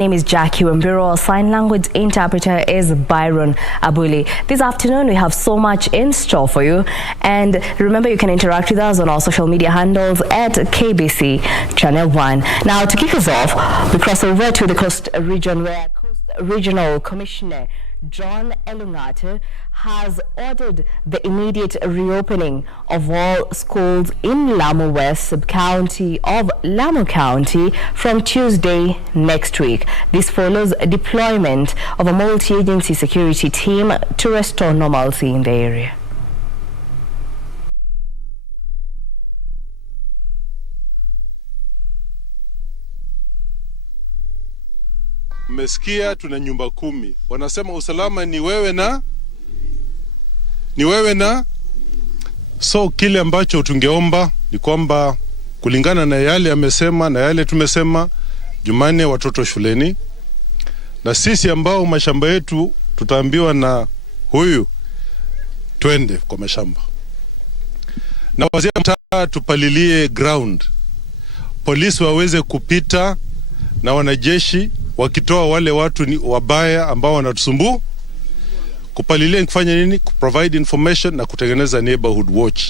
Name is Jacky. Wambiru. Sign language interpreter is Byron Abuli. This afternoon we have so much in store for you, and remember you can interact with us on our social media handles at KBC Channel 1. Now to kick us off, we cross over to the Coast Region where Coast Regional Commissioner John Elungate has ordered the immediate reopening of all schools in Lamu West sub-county of Lamu County from Tuesday next week. This follows a deployment of a multi-agency security team to restore normalcy in the area. Mmesikia tuna nyumba 10. Wanasema usalama ni wewe na so kile ambacho tungeomba ni kwamba kulingana na yale amesema na yale tumesema, Jumanne watoto shuleni, na sisi ambao mashamba yetu tutaambiwa na huyu twende kwa mashamba, na wazee mtaa tupalilie ground, polisi waweze kupita na wanajeshi wakitoa wale watu ni wabaya ambao wanatusumbua, kupalilia kufanya nini, kuprovide information na kutengeneza neighborhood watch.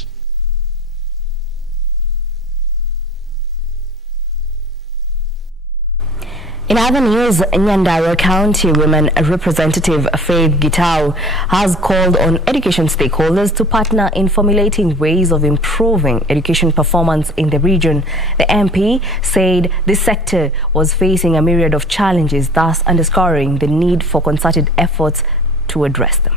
In other news, Nyandarua County Women Representative Faith Gitau has called on education stakeholders to partner in formulating ways of improving education performance in the region. The MP said this sector was facing a myriad of challenges, thus underscoring the need for concerted efforts to address them.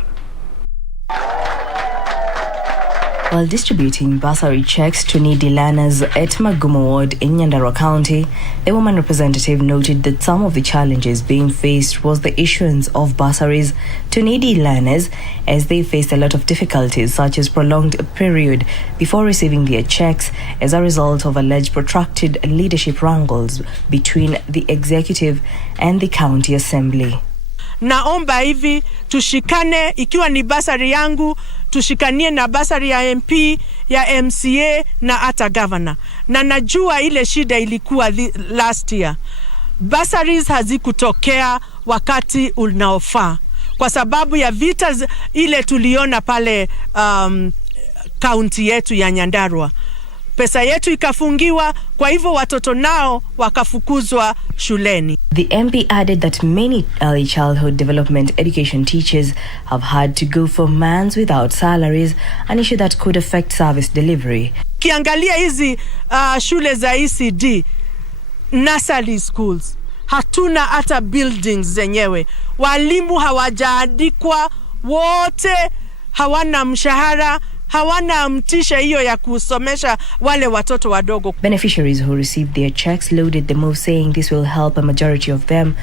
While distributing bursary checks to needy learners at Magumo Ward in Nyandarua County, the woman representative noted that some of the challenges being faced was the issuance of bursaries to needy learners, as they faced a lot of difficulties such as prolonged period before receiving their checks as a result of alleged protracted leadership wrangles between the executive and the county assembly. Naomba hivi tushikane, ikiwa ni basari yangu tushikanie na basari ya MP, ya MCA na hata governor. Na najua ile shida ilikuwa last year. Basaries hazikutokea wakati unaofaa kwa sababu ya vita ile tuliona pale county yetu ya Nyandarua. Pesa yetu ikafungiwa, kwa hivyo watoto nao wakafukuzwa shuleni. The MP added that many early childhood development education teachers have had to go for months without salaries, an issue that could affect service delivery. Kiangalia hizi shule za ECD, nursery schools, hatuna hata buildings zenyewe. Walimu hawajaandikwa, wote hawana mshahara, hawana mtisha hiyo ya kusomesha wale watoto wadogo. Beneficiaries who received their checks lauded the move, saying this will help a majority of them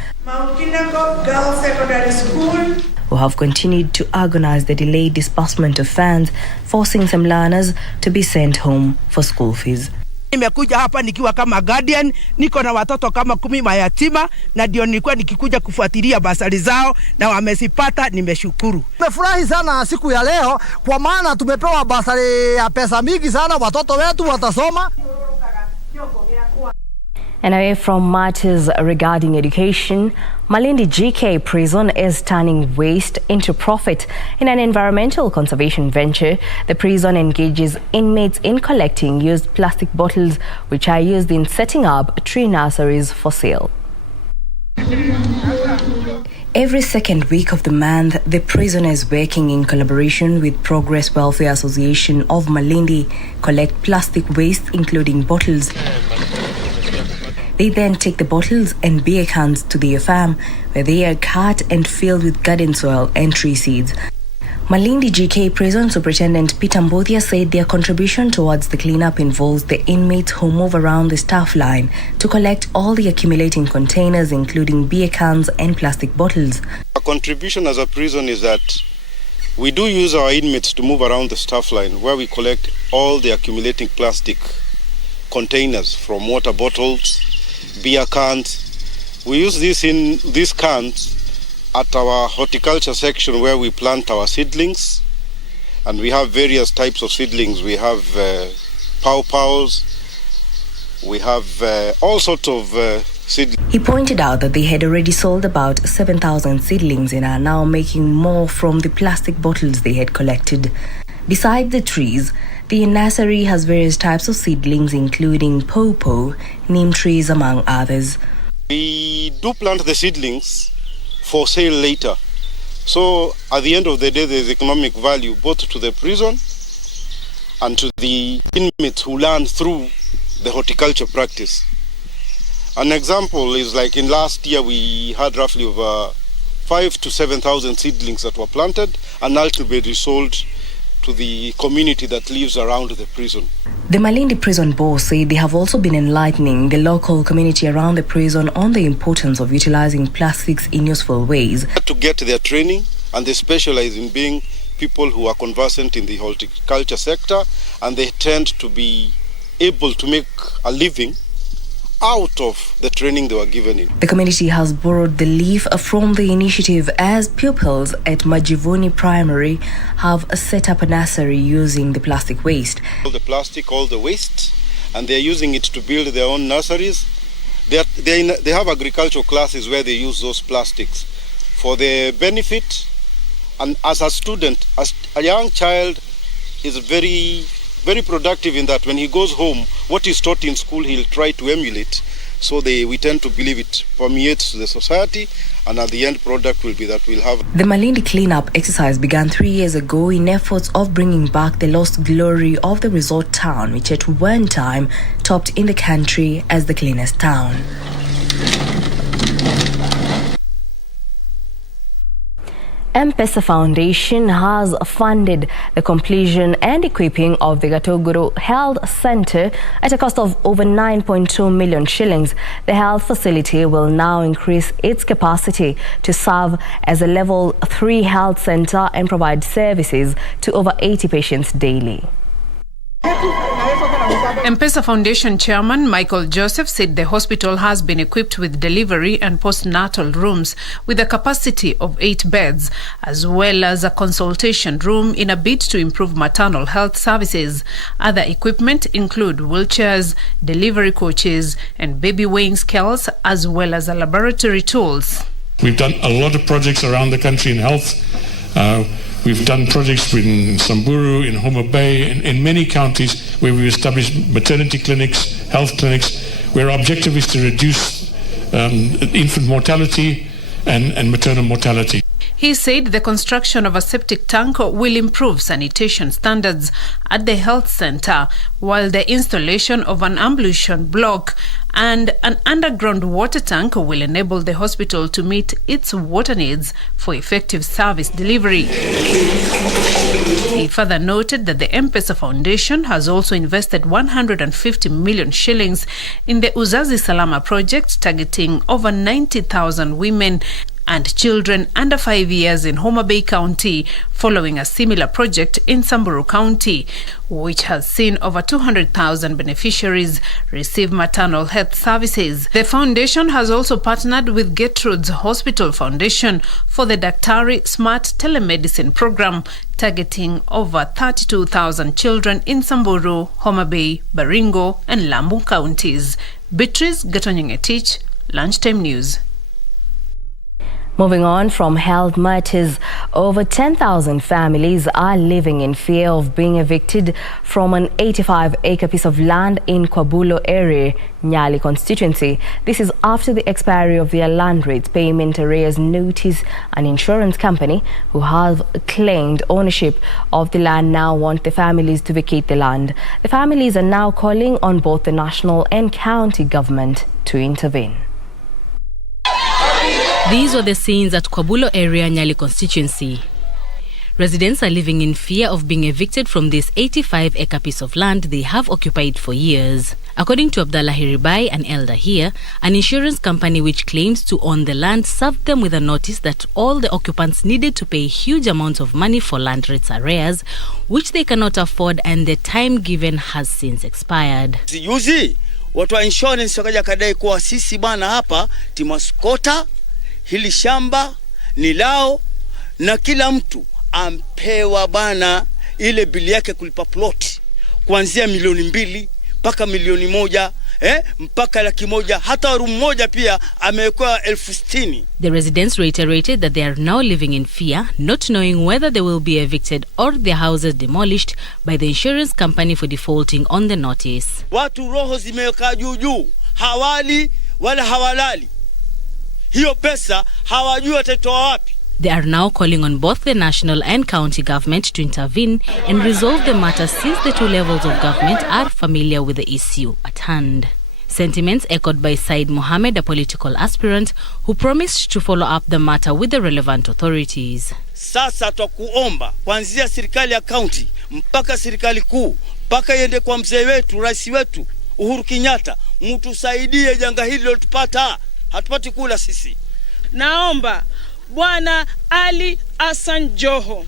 Girls Secondary School who have continued to agonize the delayed disbursement of funds, forcing some learners to be sent home for school fees. Nimekuja hapa nikiwa kama guardian, niko na watoto kama 10 mayatima, na ndio nilikuwa nikikuja kufuatilia basari zao na wamesipata. Nimeshukuru. Nimefurahi sana siku ya leo kwa maana tumepewa basari ya pesa mingi sana, watoto wetu watasoma. And away from matters regarding education, Malindi GK Prison is turning waste into profit. In an environmental conservation venture, the prison engages inmates in collecting used plastic bottles, which are used in setting up tree nurseries for sale. Every second week of the month, the prison is working in collaboration with Progress Welfare Association of Malindi collect plastic waste, including bottles. They then take the bottles and beer cans to their farm, where they are cut and filled with garden soil and tree seeds. Malindi GK Prison Superintendent Peter Mbodia said their contribution towards the cleanup involves the inmates who move around the staff line to collect all the accumulating containers, including beer cans and plastic bottles. Our contribution as a prison is that we do use our inmates to move around the staff line, where we collect all the accumulating plastic containers from water bottles, beer cans. We use these cans at our horticulture section, where we plant our seedlings, and we have various types of seedlings. We have pawpaws, we have all sorts of seedlings. He pointed out that they had already sold about 7,000 seedlings and are now making more from the plastic bottles they had collected. Beside the trees, the nursery has various types of seedlings including pawpaw, neem trees among others. We do plant the seedlings for sale later. So at the end of the day, there is economic value both to the prison and to the inmates who learn through the horticulture practice. An example is like in last year we had roughly over 5,000 to 7,000 seedlings that were planted and ultimately sold to the community that lives around the prison. The Malindi prison boss said they have also been enlightening the local community around the prison on the importance of utilizing plastics in useful ways. To get their training, and they specialize in being people who are conversant in the horticulture sector, and they tend to be able to make a living out of the training they were given in. The community has borrowed the leaf from the initiative as pupils at Majivuni Primary have set up a nursery using the plastic waste. All the plastic, all the waste, and they're using it to build their own nurseries. They have agricultural classes where they use those plastics for their benefit. And as a student, as a young child is very productive in that when he goes home, what is taught in school, he'll try to emulate. So we tend to believe it permeates the society, and at the end product will be that we'll have. The Malindi cleanup exercise began 3 years ago in efforts of bringing back the lost glory of the resort town, which at one time topped in the country as the cleanest town. M-Pesa Foundation has funded the completion and equipping of the Gatoguru Health Center at a cost of over 9.2 million shillings. The health facility will now increase its capacity to serve as a level 3 health center and provide services to over 80 patients daily. M-Pesa Foundation Chairman Michael Joseph said the hospital has been equipped with delivery and postnatal rooms with a capacity of 8 beds, as well as a consultation room in a bid to improve maternal health services. Other equipment include wheelchairs, delivery coaches, and baby weighing scales, as well as laboratory tools. We've done a lot of projects around the country in health. We've done projects in Samburu, in Homa Bay, in many counties where we've established maternity clinics, health clinics, where our objective is to reduce infant mortality and maternal mortality. He said the construction of a septic tank will improve sanitation standards at the health center, while the installation of an ambulation block and an underground water tank will enable the hospital to meet its water needs for effective service delivery. He further noted that the M-Pesa Foundation has also invested 150 million shillings in the Uzazi Salama project, targeting over 90,000 women and children under 5 years in Homa Bay County, following a similar project in Samburu County, which has seen over 200,000 beneficiaries receive maternal health services. The foundation has also partnered with Gertrude's Hospital Foundation for the Daktari Smart Telemedicine program, targeting over 32,000 children in Samburu, Homa Bay, Baringo, and Lambu counties. Beatrice Gatonyingetich, Lunchtime News. Moving on from health matters, over 10,000 families are living in fear of being evicted from an 85-acre piece of land in Kwabulo area, NYALI constituency. This is after the expiry of their land rates payment arrears notice. An insurance company who have claimed ownership of the land now want the families to vacate the land. The families are now calling on both the national and county government to intervene. These were the scenes at Kwabulo area, NYALI constituency. Residents are living in fear of being evicted from this 85-acre piece of land they have occupied for years. According to Abdallah Hiribai, an elder here, an insurance company which claims to own the land served them with a notice that all the occupants needed to pay huge amounts of money for land rates arrears, which they cannot afford, and the time given has since expired. Juzi watu wa insurance wakaja kadai kuwa sisi bana hapa timaskota, hili shamba ni lao na kila mtu ampewa bana ile bili yake kulipa plot kuanzia milioni 2 mpaka milioni moja, mpaka laki moja, hata room moja pia amewekwa 60,000. The residents reiterated that they are now living in fear, not knowing whether they will be evicted or their houses demolished by the insurance company for defaulting on the notice. Watu roho zimeweka juu, hawali wala hawalali. Hiyo pesa hawajui watatoa wapi. They are now calling on both the national and county government to intervene and resolve the matter, since the two levels of government are familiar with the issue at hand. Sentiments echoed by Said Mohammed, a political aspirant who promised to follow up the matter with the relevant authorities. Sasa twakuomba kuanzia serikali ya county mpaka serikali kuu, mpaka iende kwa mzee wetu, rais wetu Uhuru Kenyatta, mtusaidie janga hili lilotupata. Hatupati kula sisi. Naomba Bwana Ali Hassan Joho,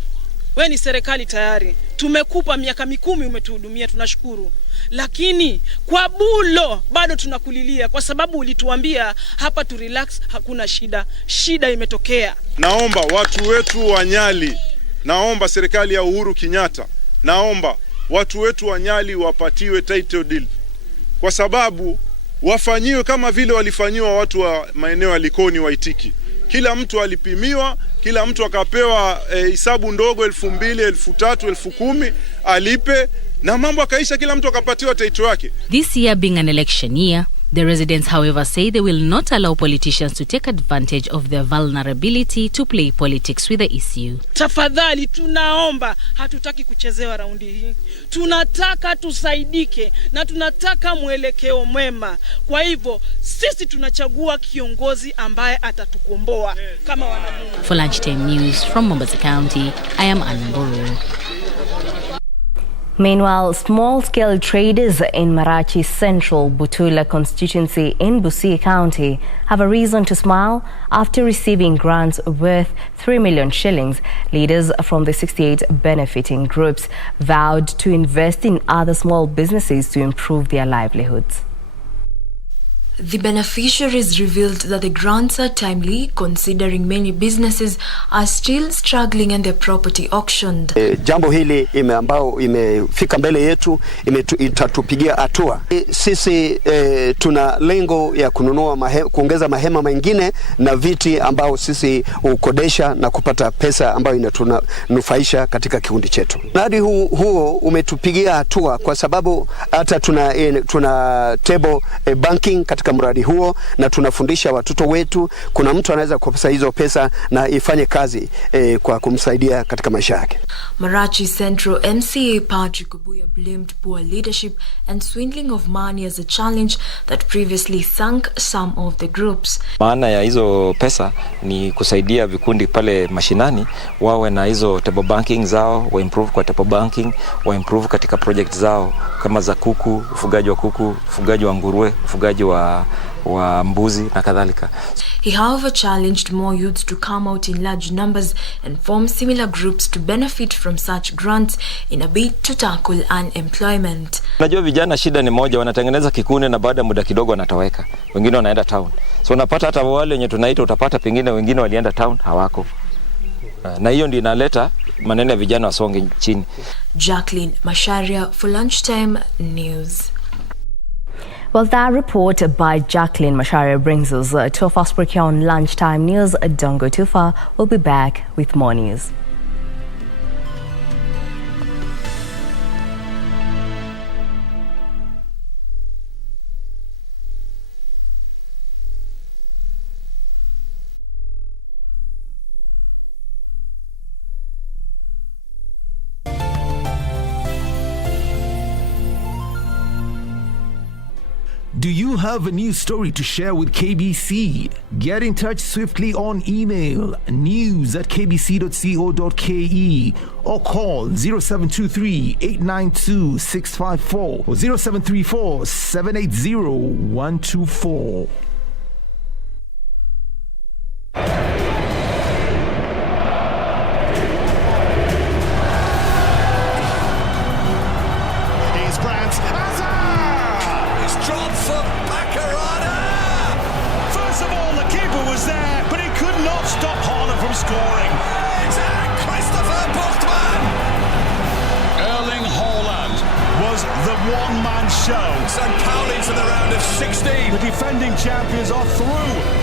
wewe ni serikali tayari, tumekupa miaka 10 umetuhudumia, tunashukuru. Lakini kwa bulo bado tunakulilia, kwa sababu ulituambia hapa tu relax, hakuna shida. Shida imetokea. Naomba watu wetu wa Nyali, naomba serikali ya Uhuru Kenyatta, naomba watu wetu wa Nyali wapatiwe title deed, kwa sababu wafanyiwe kama vile walifanyiwa watu wa maeneo ya Likoni Waitiki. Kila mtu alipimiwa, kila mtu akapewa hisabu ndogo 2,000, 3,000, 10,000 alipe, na mambo akaisha, kila mtu akapatiwa title yake. This year being an election year, the residents, however, say they will not allow politicians to take advantage of their vulnerability to play politics with the issue. Tafadhali tunaomba, hatutaki kuchezewa raundi hii. Tunataka tusaidike na tunataka mwelekeo mwema. Kwa hivyo sisi tunachagua kiongozi ambaye atatukomboa kama wanabunge. For Lunchtime News from Mombasa County, I am Wambiru. Meanwhile, small-scale traders in Marachi Central Butula constituency in Busia County have a reason to smile after receiving grants worth 3 million shillings. Leaders from the 68 benefiting groups vowed to invest in other small businesses to improve their livelihoods. The beneficiaries revealed that the grants are timely, considering many businesses are still struggling and their property auctioned. Jambo hili ambao imefika mbele yetu itatupigia hatua. Sisi tuna lengo ya kuongeza mahema mengine na viti ambao sisi ukodesha na kupata pesa ambayo inatunufaisha katika kikundi chetu. Mradi huo umetupigia hatua kwa sababu hata tuna table banking katika mradi huo, na tunafundisha watoto wetu. Kuna mtu anaweza kupesa hizo pesa na ifanye kazi kwa kumsaidia katika maisha yake. Marachi Central MCA Patrick Obuya blamed poor leadership and swindling of money as a challenge that previously sank some of the groups. Maana ya hizo pesa ni kusaidia vikundi pale mashinani wawe na hizo table banking zao, wa improve kwa table banking, wa improve katika project zao kama za kuku, ufugaji wa kuku, ufugaji wa nguruwe, ufugaji wa mbuzi na kadhalika. He however challenged more youths to come out in large numbers and form similar groups to benefit from such grants in a bid to tackle unemployment. Najua vijana shida ni moja, wanatengeneza kikundi na baada muda kidogo wanatoweka. Wengine wanaenda town. So unapata hata wale wenye tunaita utapata pengine wengine walienda town hawako. Na hiyo ndio inaleta maneno ya vijana wasonge chini. Jacqueline Masharia for Lunchtime News. Well, that report by Jacqueline Masharia brings us to a fast break here on Lunchtime News. Don't go too far. We'll be back with more news. Do you have a news story to share with KBC? Get in touch swiftly on email news@kbc.co.ke or call 0723 892 654 or 0734 780 124. the one-man show. St. Pauli to the round of 16. The defending champions are through.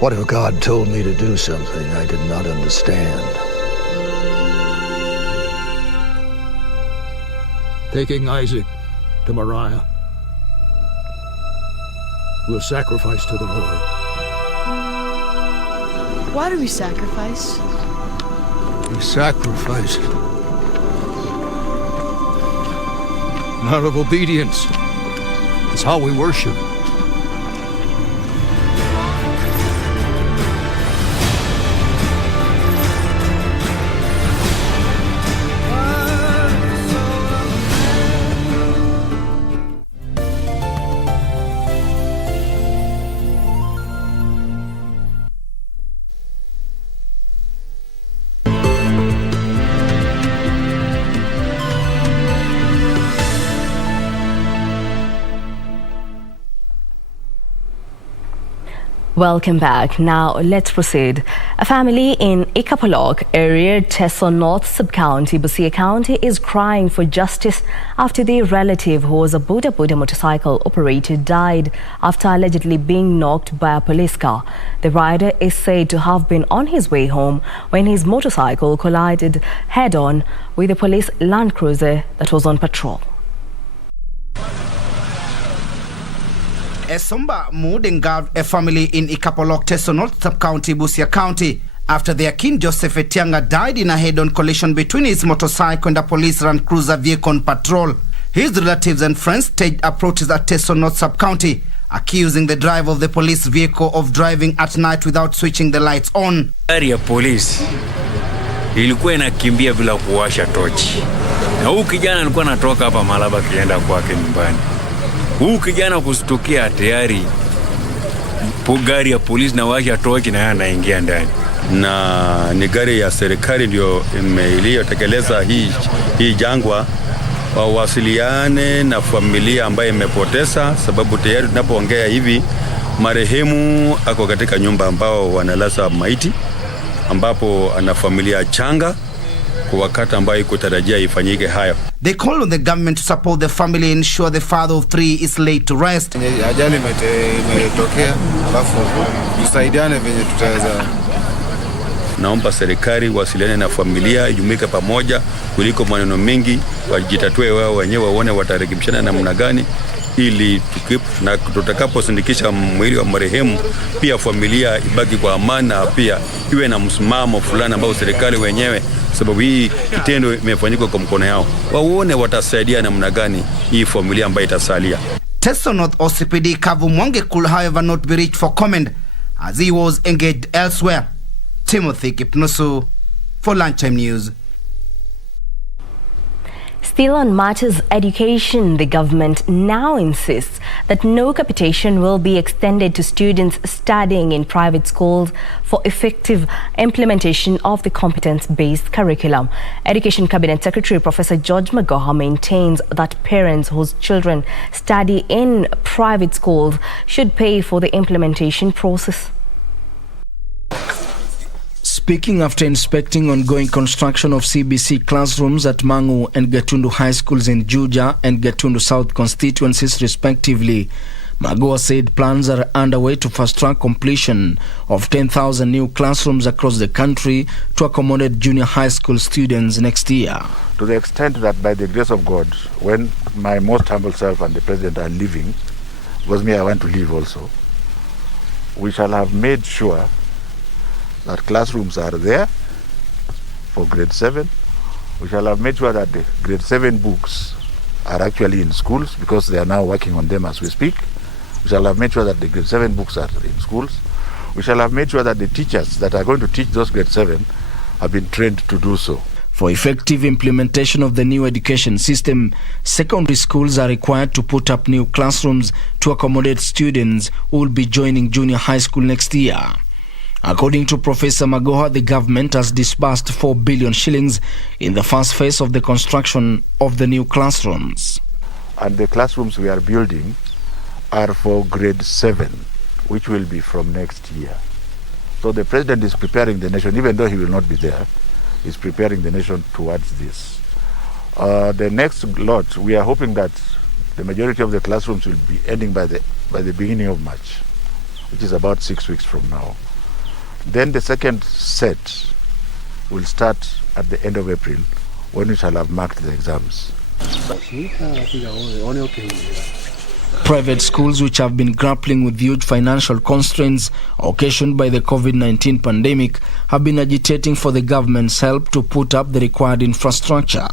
What if God told me to do something I did not understand? Taking Isaac to Moriah. We'll sacrifice to the Lord. Why do we sacrifice? We sacrifice out of obedience. It's how we worship. Welcome back. Now let's proceed. A family in Ikapalok area, Teso North Sub-County, Busia County, is crying for justice after their relative, who was a Buddha motorcycle operator, died after allegedly being knocked by a police car. The rider is said to have been on his way home when his motorcycle collided head-on with a police Land Cruiser that was on patrol. A somber mood engulfed a family in Ikapalok, Teso North Sub-County, Busia County, after their kin Joseph Etianga died in a head-on collision between his motorcycle and a police Land Cruiser vehicle on patrol. His relatives and friends staged approaches at Teso North Sub-County, accusing the driver of the police vehicle of driving at night without switching the lights on. Gari ya polisi ilikuwa inakimbia bila kuwasha tochi. Na huyu kijana alikuwa anatoka hapa Malaba kienda kwake nyumbani. Huyu kijana kustukia tayari gari ya polisi na washa tochi na anaingia ndani. Na ni gari ya serikali ndio iliyotekeleza hii jangwa. Wawasiliane na familia ambayo imepoteza, sababu tayari tunapoongea hivi marehemu ako katika nyumba ambao wanalaza maiti, ambapo ana familia changa kwa wakati ambayo ikutarajia ifanyike hayo. They call on the government to support the family and ensure the father of three is laid to rest. Ajali imetokea, alafu tusaidiane venye tutaweza. Naomba serikali wasiliane na familia, ijumuike pamoja kuliko maneno mengi, wajitatue wao wenyewe waone watarekebishana namna gani, ili na tutakaposindikisha mwili wa marehemu pia familia ibaki kwa amani, na pia iwe na msimamo fulani ambao serikali wenyewe, sababu hii kitendo imefanyika kwa mkono yao, waone watasaidia namna gani hii familia ambayo itasalia. Teso North OCPD Kavu Mwange could however not be reached for comment as he was engaged elsewhere. Timothy Kipnusu for Lunchtime News. Still on matters education, the government now insists that no capitation will be extended to students studying in private schools for effective implementation of the competence-based curriculum. Education Cabinet Secretary Professor George Magoha maintains that parents whose children study in private schools should pay for the implementation process. Speaking after inspecting ongoing construction of CBC classrooms at Mangu and Gatundu High Schools in Juja and Gatundu South constituencies respectively, Magoha said plans are underway to fast-track completion of 10,000 new classrooms across the country to accommodate junior high school students next year. To the extent that by the grace of God, when my most humble self and the President are leaving, because me I want to leave also, we shall have made sure that classrooms are there for grade 7. We shall have made sure that the grade 7 books are actually in schools, because they are now working on them as we speak. We shall have made sure that the grade 7 books are in schools. We shall have made sure that the teachers that are going to teach those grade 7 have been trained to do so. For effective implementation of the new education system, secondary schools are required to put up new classrooms to accommodate students who will be joining junior high school next year. According to Professor Magoha, the government has disbursed 4 billion shillings in the first phase of the construction of the new classrooms. and the classrooms we are building are for grade 7, which will be from next year. So the president is preparing the nation, even though he will not be there, is preparing the nation towards this. The next lot, we are hoping that the majority of the classrooms will be ending by the beginning of March, which is about 6 weeks from now. Then the second set will start at the end of April, when we shall have marked the exams. Private schools, which have been grappling with huge financial constraints occasioned by the COVID-19 pandemic, have been agitating for the government's help to put up the required infrastructure.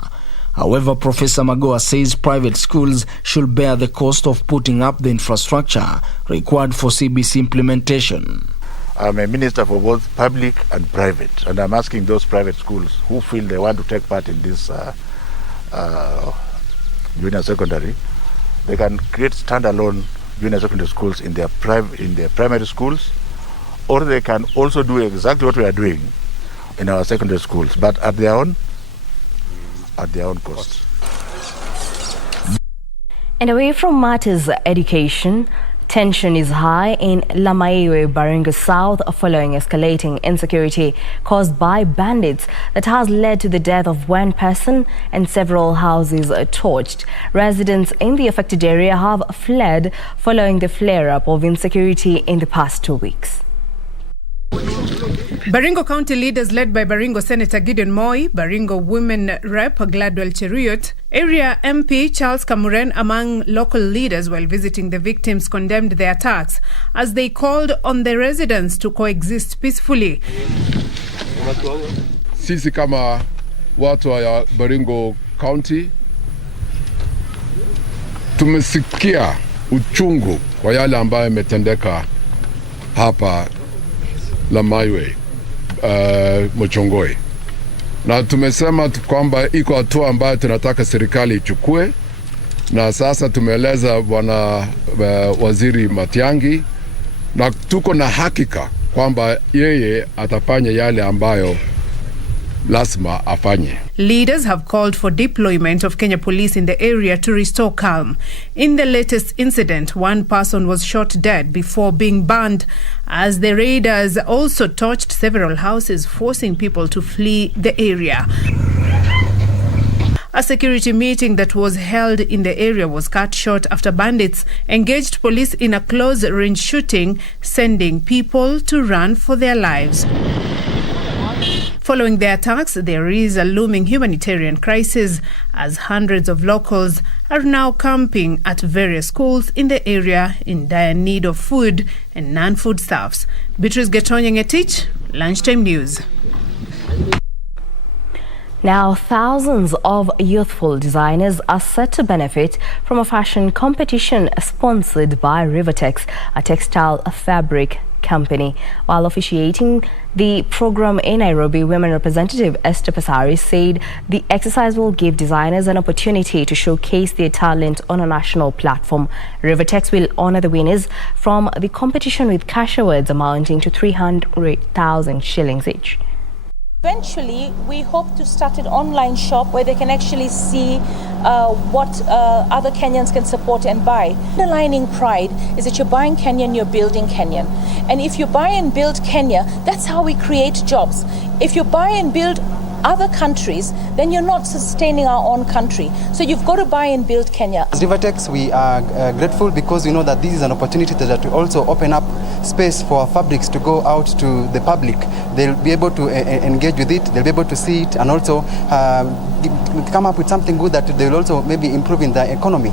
However, Professor Magoa says private schools should bear the cost of putting up the infrastructure required for CBC implementation. I'm a minister for both public and private, and I'm asking those private schools who feel they want to take part in this junior secondary, they can create standalone junior secondary schools in their primary schools, or they can also do exactly what we are doing in our secondary schools, but at their own cost. And away from matters education, tension is high in Lunchtime, BARINGO South following escalating insecurity caused by bandits that has led to the death of one person and several houses torched. Residents in the affected area have fled following the flare-up of insecurity in the past 2 weeks. Baringo County leaders led by Baringo Senator Gideon Moi, Baringo Women Rep Gladwell Cheruyot, Area MP Charles Kamuren among local leaders while visiting the victims condemned the attacks as they called on the residents to coexist peacefully. Sisi kama watu wa Baringo County tumesikia uchungu kwa yale ambayo yametendeka hapa Lunchtime, Mochongoi, na tumesema kwamba iko hatua ambayo tunataka serikali ichukue, na sasa tumeeleza bwana waziri Matiang'i na tuko na hakika kwamba yeye atafanya yale ambayo lazima afanye. Leaders have called for deployment of Kenya police in the area to restore calm. In the latest incident, one person was shot dead before being burned as the raiders also torched several houses, forcing people to flee the area. A security meeting that was held in the area was cut short after bandits engaged police in a close-range shooting, sending people to run for their lives. Following the attacks, there is a looming humanitarian crisis as hundreds of locals are now camping at various schools in the area in dire need of food and non-food stuffs. Beatrice Getonyang-Etich, Lunchtime News. Now, thousands of youthful designers are set to benefit from a fashion competition sponsored by Rivertex, a textile fabric company. While officiating the program in Nairobi, Women Representative Esther Pasari said the exercise will give designers an opportunity to showcase their talent on a national platform. Rivertex will honor the winners from the competition with cash awards amounting to 300,000 shillings each. Eventually, we hope to start an online shop where they can actually see what other Kenyans can support and buy. The underlying pride is that you're buying Kenyan, you're building Kenyan. And if you buy and build Kenya, that's how we create jobs. If you buy and build other countries, then you're not sustaining our own country. So you've got to buy and build Kenya. As Rivertex, we are grateful because we know that this is an opportunity that will also open up space for our fabrics to go out to the public. They'll be able to engage with it, they'll be able to see it, and also come up with something good that they will also maybe improve in the economy.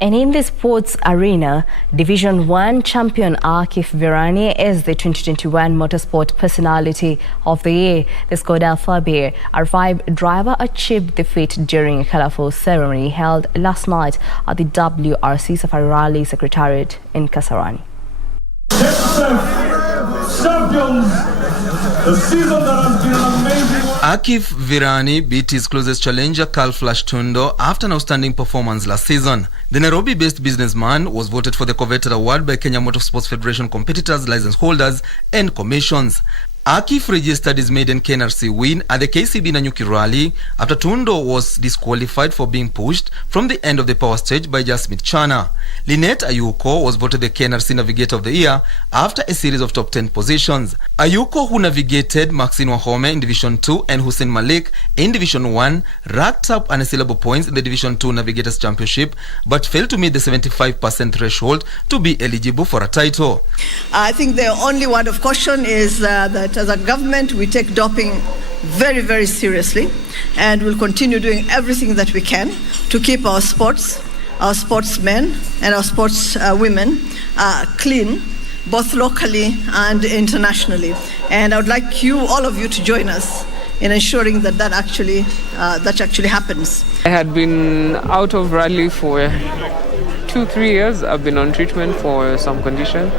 And in the sports arena, Division 1 champion Akif Virani is the 2021 Motorsport Personality of the Year. The Skoda Fabia R5 driver achieved the feat during a colourful ceremony held last night at the WRC Safari Rally Secretariat in Kasarani. champions. The season that has been an amazing one. Akif Virani beat his closest challenger Carl Flash Tundo after an outstanding performance last season. The Nairobi-based businessman was voted for the Coveted Award by Kenya Motorsports Federation competitors, license holders and commissions. Akif registered his maiden KNRC win at the KCB Nanyuki Rally after Tundo was disqualified for being pushed from the end of the power stage by Jasmine Chana. Lynette Ayuko was voted the KNRC Navigator of the Year after a series of top 10 positions. Ayuko, who navigated Maxine Wahome in Division 2 and Hussein Malik in Division 1, racked up unassillable points in the Division 2 Navigators Championship but failed to meet the 75% threshold to be eligible for a title. I think the only word of caution is that as a government we take doping very, very seriously, and we'll continue doing everything that we can to keep our sports, our sportsmen and our sportswomen clean, both locally and internationally. And I would like all of you to join us in ensuring that that actually happens. I had been out of rally for 2-3 years. I've been on treatment for some condition.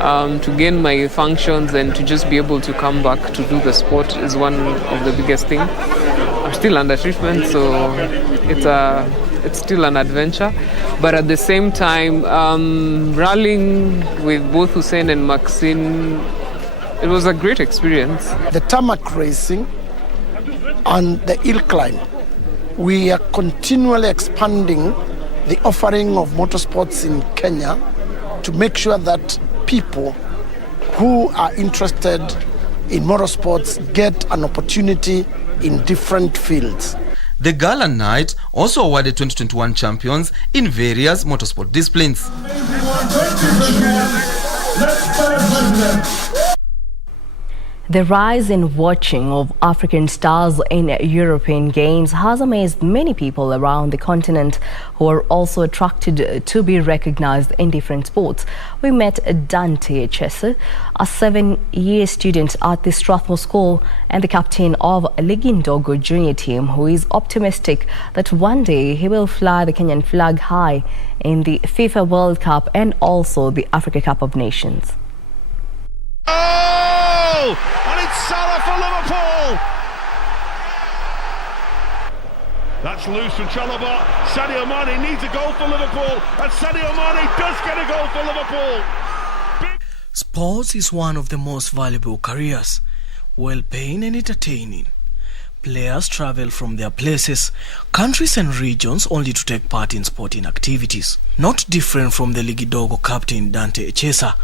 To gain my functions and to just be able to come back to do the sport is one of the biggest things. I'm still under treatment, so it's still an adventure. But at the same time, rallying with both Hussein and Maxine, it was a great experience. The tarmac racing and the hill climb, we are continually expanding the offering of motorsports in Kenya to make sure that people who are interested in motorsports get an opportunity in different fields. The Gala Night also awarded 2021 champions in various motorsport disciplines. The rise in watching of African stars in European games has amazed many people around the continent who are also attracted to be recognized in different sports. We met Dante Echese, a 7-year student at the Strathmore School and the captain of Ligindogo junior team, who is optimistic that one day he will fly the Kenyan flag high in the FIFA World Cup and also the Africa Cup of Nations. And it's Salah for Liverpool. That's loose from Chalobah. Sadio Mane needs a goal for Liverpool, and Sadio Mane does get a goal for Liverpool. Sports is one of the most valuable careers, well-paying and entertaining. Players travel from their places, countries and regions only to take part in sporting activities. Not different from the Ligidogo captain Dante Echese,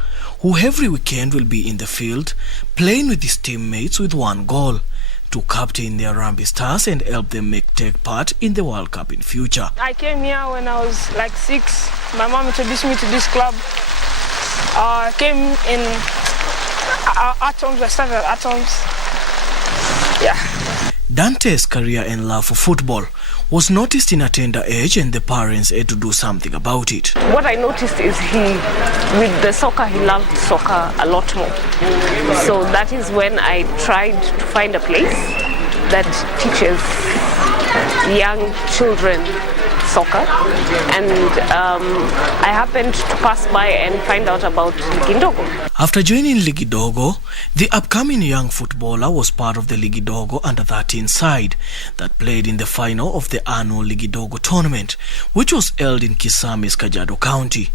who every weekend will be in the field playing with his teammates with one goal: to captain their Harambee Stars and help them take part in the World Cup in future. I came here when I was like 6. My mom introduced me to this club. I came in Atoms. I started at Atoms. Yeah. Dante's career and love for football was noticed in a tender age, and the parents had to do something about it. What I noticed is with the soccer, he loved soccer a lot more. So that is when I tried to find a place that teaches young children soccer, and I happened to pass by and find out about Ligindogo. After joining Ligidogo, the upcoming young footballer was part of the Ligidogo under-13 side that played in the final of the annual Ligidogo tournament, which was held in Kisami's Kajiado County.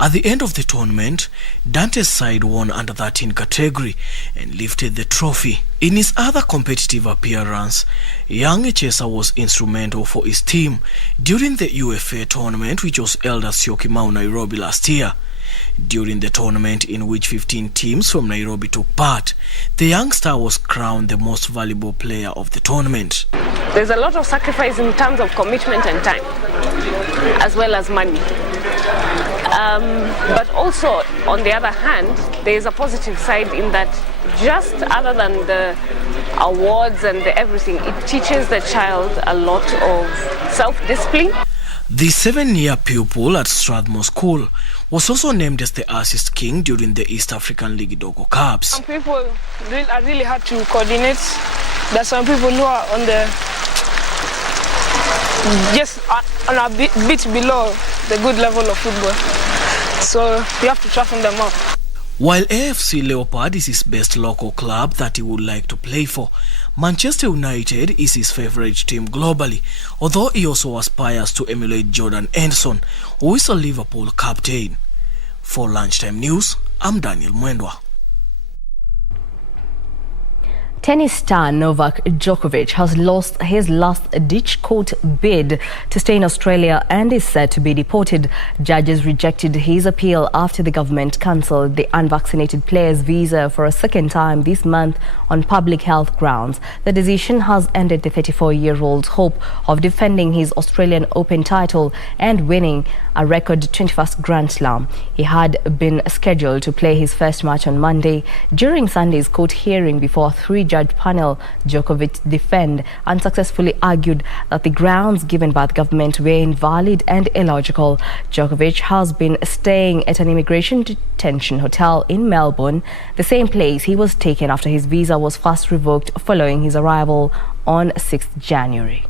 At the end of the tournament, Dante's side won under-13 category and lifted the trophy. In his other competitive appearance, young Echese was instrumental for his team during the UFA tournament, which was held at Syokimau, Nairobi last year. During the tournament, in which 15 teams from Nairobi took part, the young star was crowned the most valuable player of the tournament. There's a lot of sacrifice in terms of commitment and time, as well as money. But also, on the other hand, there is a positive side in that just other than the awards and the everything, it teaches the child a lot of self-discipline. The 7-year pupil at Strathmore School was also named as the assist king during the East African Ligidogo Cups. Some people are really hard to coordinate. There are some people who are on just on a bit below the good level of football. So you have to toughen them up. While AFC Leopard is his best local club that he would like to play for, Manchester United is his favourite team globally, although he also aspires to emulate Jordan Henderson, who is a Liverpool captain. For Lunchtime News, I'm Daniel Mwendwa. Tennis star Novak Djokovic has lost his last-ditch court bid to stay in Australia and is set to be deported. Judges rejected his appeal after the government cancelled the unvaccinated player's visa for a second time this month on public health grounds. The decision has ended the 34-year-old's hope of defending his Australian Open title and winning a record 21st Grand Slam. He had been scheduled to play his first match on Monday. During Sunday's court hearing before a three-judge panel, Djokovic defended unsuccessfully argued that the grounds given by the government were invalid and illogical. Djokovic has been staying at an immigration detention hotel in Melbourne, the same place he was taken after his visa was first revoked following his arrival on 6th January.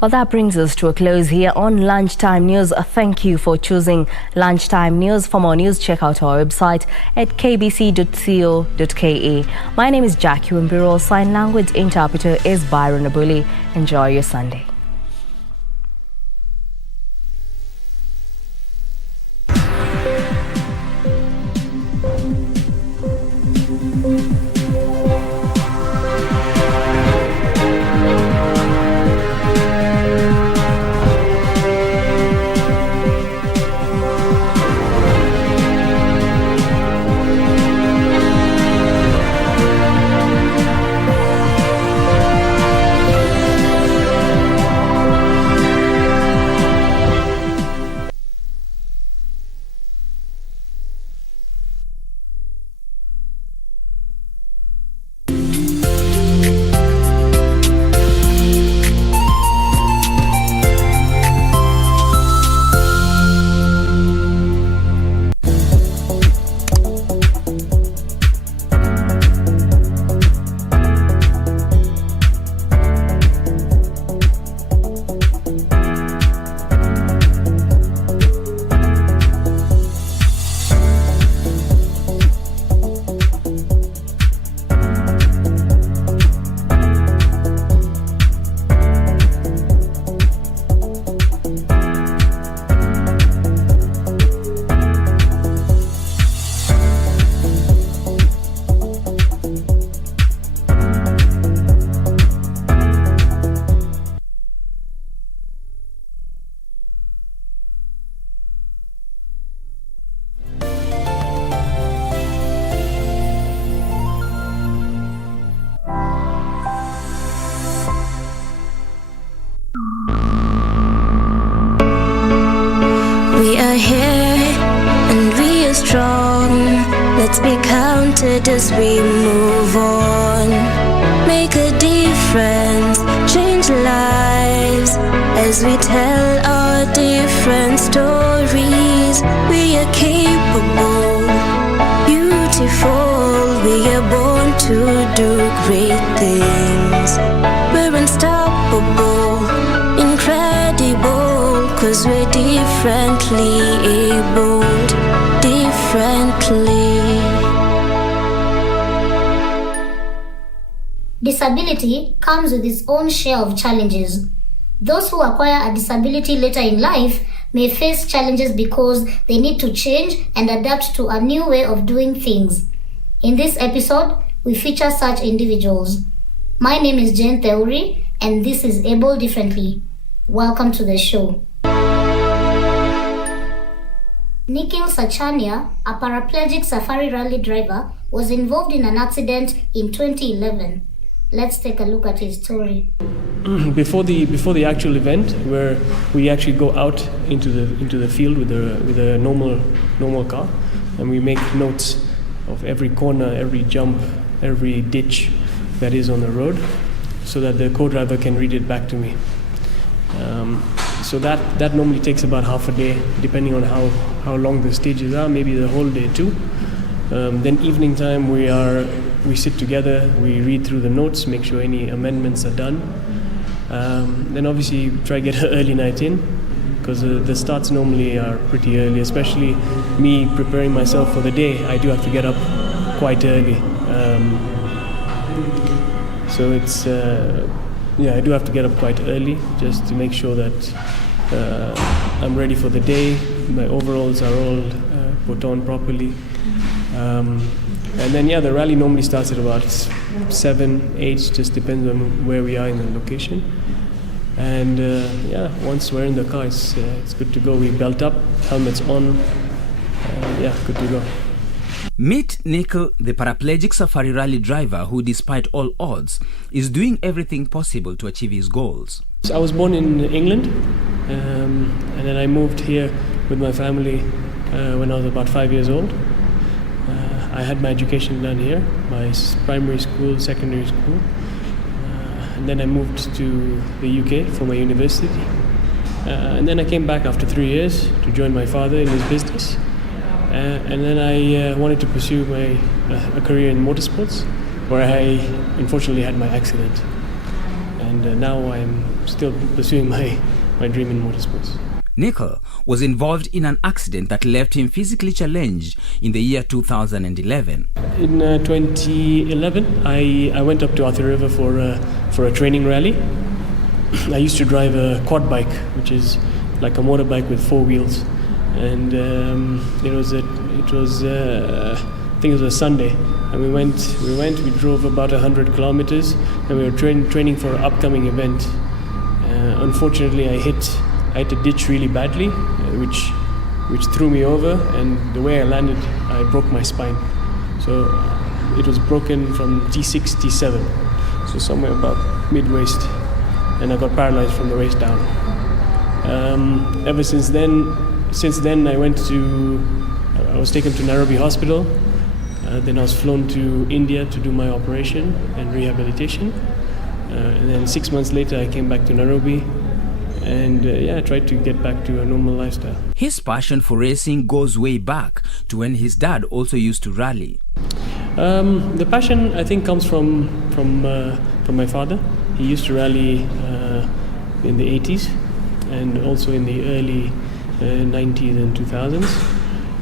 Well, that brings us to a close here on Lunchtime News. Thank you for choosing Lunchtime News. For more news, check out our website at kbc.co.ke. My name is Jacky. Wambiru. Sign language interpreter is Byron Abuli. Enjoy your Sunday. We are here and we are strong. Let's be counted as we move on. Make a difference, change lives as we tell our different stories. We are capable, beautiful. We are born to do great things. We're unstoppable, incredible, 'cause we're differently abled, differently. Disability comes with its own share of challenges. Those who acquire a disability later in life may face challenges because they need to change and adapt to a new way of doing things. In this episode, we feature such individuals. My name is Jane Theuri, and this is Able Differently. Welcome to the show. Nikhil Sachania, a paraplegic safari rally driver, was involved in an accident in 2011. Let's take a look at his story. Before the actual event, where we actually go out into the field with a normal car, and we make notes of every corner, every jump, every ditch that is on the road, so that the co-driver can read it back to me. So that normally takes about half a day, depending on how long the stages are, maybe the whole day too. Then evening time, we sit together, we read through the notes, make sure any amendments are done, Then obviously try to get an early night in, because the starts normally are pretty early, especially me preparing myself for the day. I do have to get up quite early. So it's, I do have to get up quite early just to make sure that I'm ready for the day. My overalls are all put on properly. And then, the rally normally starts at about 7, 8, just depends on where we are in the location. And once we're in the car, it's good to go. We belt up, helmets on, good to go. Meet Nickel, the paraplegic safari rally driver who, despite all odds, is doing everything possible to achieve his goals. I was born in England, and then I moved here with my family when I was about 5 years old. I had my education done here, my primary school, secondary school. And then I moved to the UK for my university. And then I came back after 3 years to join my father in his business. And then I wanted to pursue a career in motorsports, where I unfortunately had my accident. And now I'm still pursuing my dream in motorsports. Nickel was involved in an accident that left him physically challenged in the year 2011. In 2011, I went up to Arthur River for a training rally. I used to drive a quad bike, which is like a motorbike with 4 wheels, and I think it was a Sunday, and we drove about 100 kilometers, and we were training for an upcoming event. Unfortunately, I hit a ditch really badly, which threw me over, and the way I landed, I broke my spine. So it was broken from T6, T7, so somewhere about mid-waist, and I got paralyzed from the waist down. Ever since then, I was taken to Nairobi Hospital. Then I was flown to India to do my operation and rehabilitation. And then 6 months later, I came back to Nairobi. And I tried to get back to a normal lifestyle. His passion for racing goes way back to when his dad also used to rally. The passion, I think, comes from my father. He used to rally in the 80s and also in the early 90s and 2000s.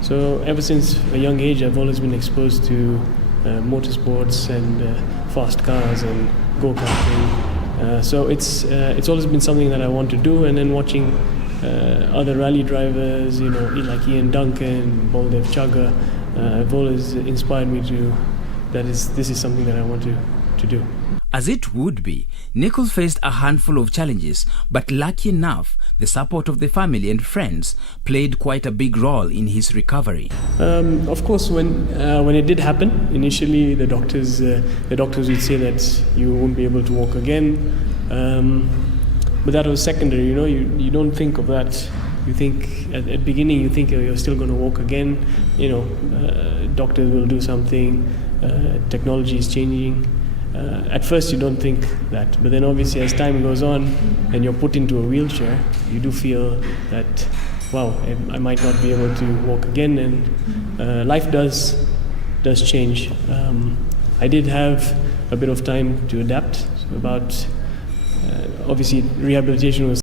So ever since a young age, I've always been exposed to motorsports and fast cars and go-karting. So it's always been something that I want to do, and then watching other rally drivers, like Ian Duncan, Baldev Chugga, have always inspired me this is something that I want to do. As it would be, Nickel faced a handful of challenges, but lucky enough, the support of the family and friends played quite a big role in his recovery. Of course, when it did happen, initially the doctors would say that you won't be able to walk again, but that was secondary. You don't think of that. You think at the beginning, you think you're still going to walk again. Doctors will do something. Technology is changing. At first you don't think that, but then obviously as time goes on and you're put into a wheelchair, you do feel that, wow, I might not be able to walk again, and life does change. I did have a bit of time to adapt. Obviously rehabilitation was